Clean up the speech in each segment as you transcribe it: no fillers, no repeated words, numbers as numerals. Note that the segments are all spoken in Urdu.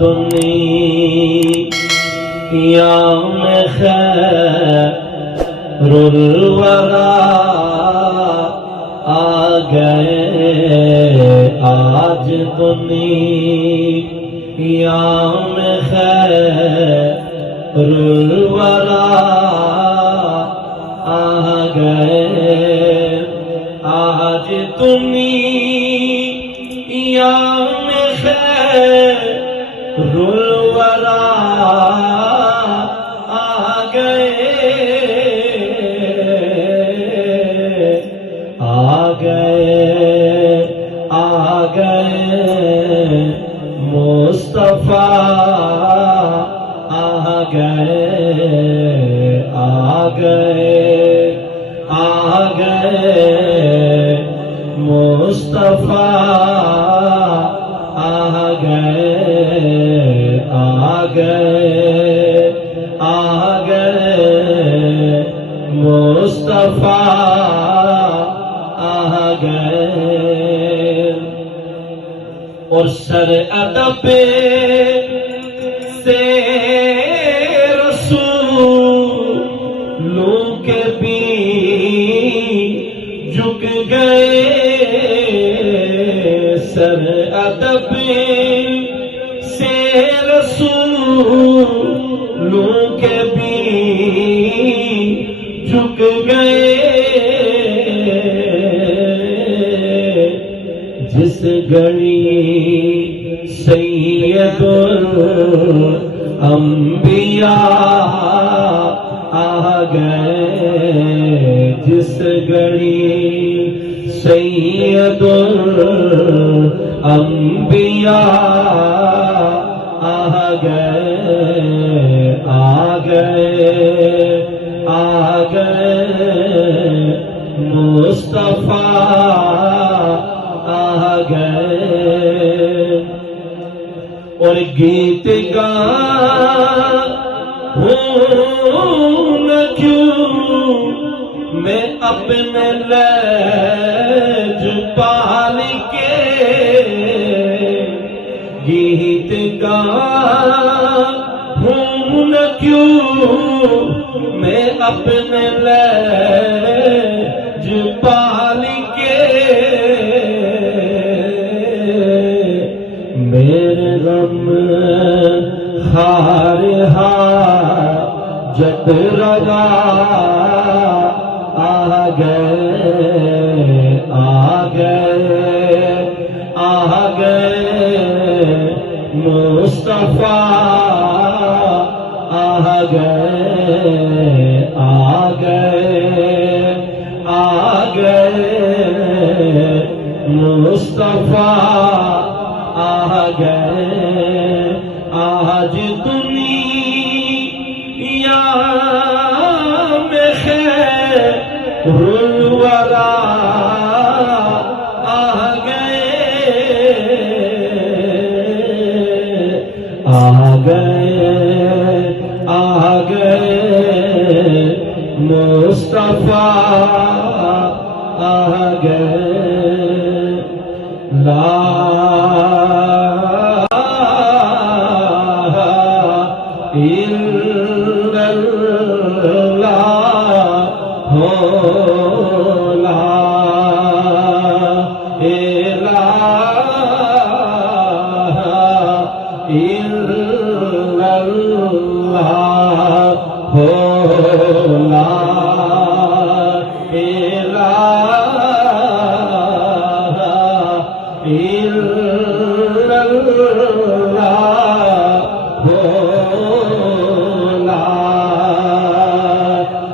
دنیا میں خیر الورا آ گئے، آج دنیا میں خیر الورا آ گئے، آج دنیا میں خیر الورا آ گئے، آ گئے، آ گئے مصطفیٰ، آ گئے، آ گئے، آ گئے مصطفیٰ، آ گئے، آ گئے، آ گئے مصطفیٰ، آ گئے۔ اور سر ادب سے رسولوں کے بھی جھک گئے، سر ادب سے رسولوں کے بھی جھک گئے، جس گھڑی سید الانبیاء آ گئے، جس گھڑی سید الانبیاء آ گئے، آ گئے، آ گئے مصطفیٰ، آ گئے۔ اور گیت گاؤں نہ کیوں میں اپنے لہج پال کے، گیت گاؤں نہ کیوں میں اپنے لہج پال کے، میرے غم خار حاجت روا آ گئے، آ گئے، آ گئے مصطفیٰ، آ گئے، آ گئے، آ گئے مصطفیٰ، آ گئے، آج دنیا میں خیر الورا آ گئے، آ گئے، آ گئے مصطفیٰ، آ گئے۔ لا الا اللہ ہو، لا الہ الا اللہ ہو، لا الا اللہ ہو، لا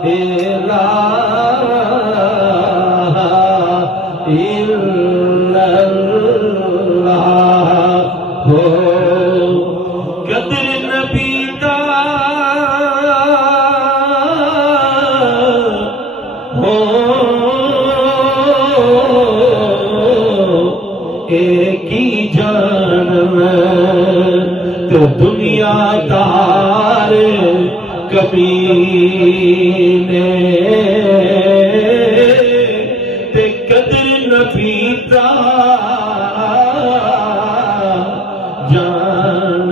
الہ الا اللہ ہو۔ قدر نبی کا ہو، ایک ہی جان تو دنیا دار کمینے تے قدر نبی دا جان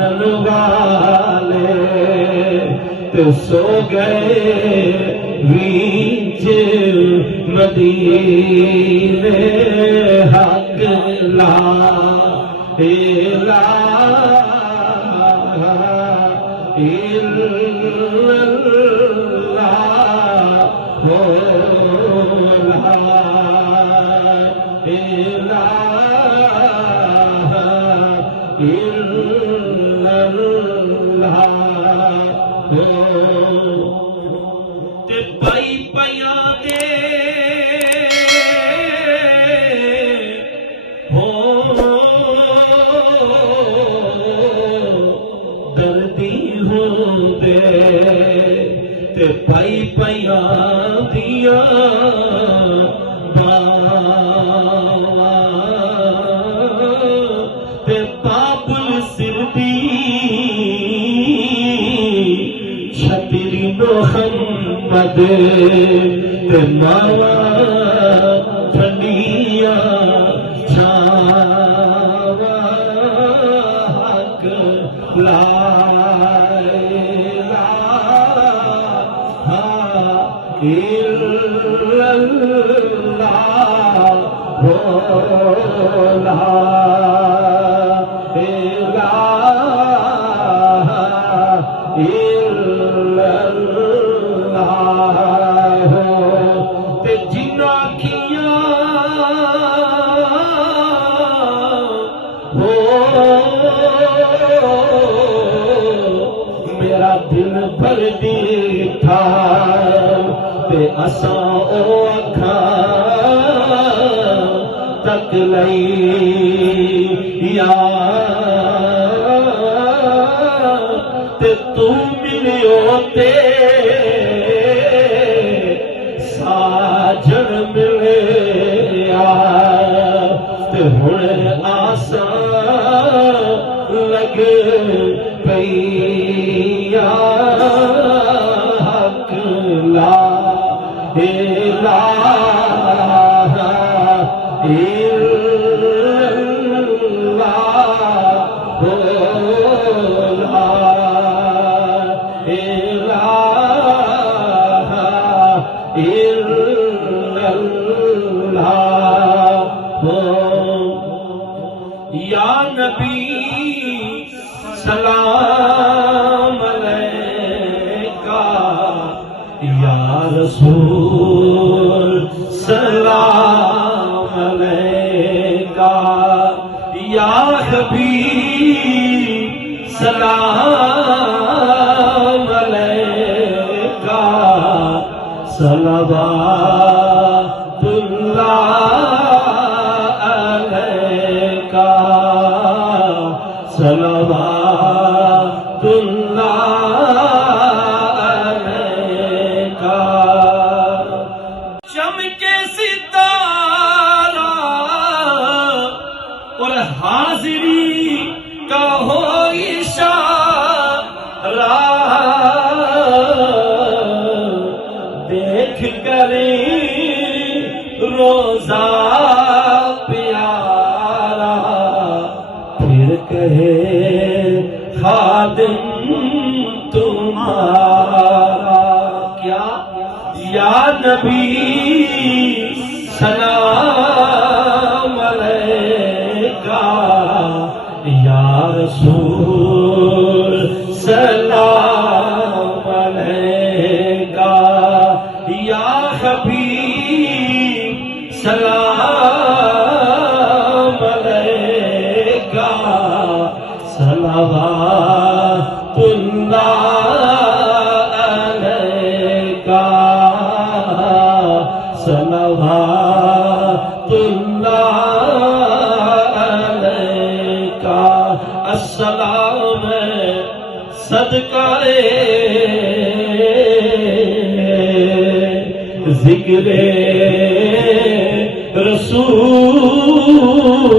تے سو گئے ویچ مدینے حق لا الہ الا اللہ لا الہ الا اللہ تے پائی پیاں دے دردی ہوندے تے پائی پیاں دیاں باواں تے بابل سر دی چھتری محمد تے ماواں ٹھنڈیاں چھاواں حق لا الا اللہ لا الہ الا اللہ تے جنہ کیاں میرا دل بھر دیٹھا تے اساں او اکھاں تک لئی یا تے تو ملیو تے ساجن ملیا تے ہن آساں لگ پئی حق لا الہ الا اللہ لا الہ الا اللہ یا نبی سلام علیکہ یا رسول سلام علیکہ یا حبیب سلام علیکہ صلوات اللہ علیکہ صلوات اللہ علیکہ چمکے ستارہ اور حاضری کا ہو اشارہ دیکھ کر روزہ پیارا پھر کہے خادم تمہارا کیا یا نبی سلام علیکہ یا رسول سلام علیکہ یا حبیب سلام علیکہ صلوات اللہ علیکہ صلوات اللہ علیکہ السلام صدقہ ذکر رسول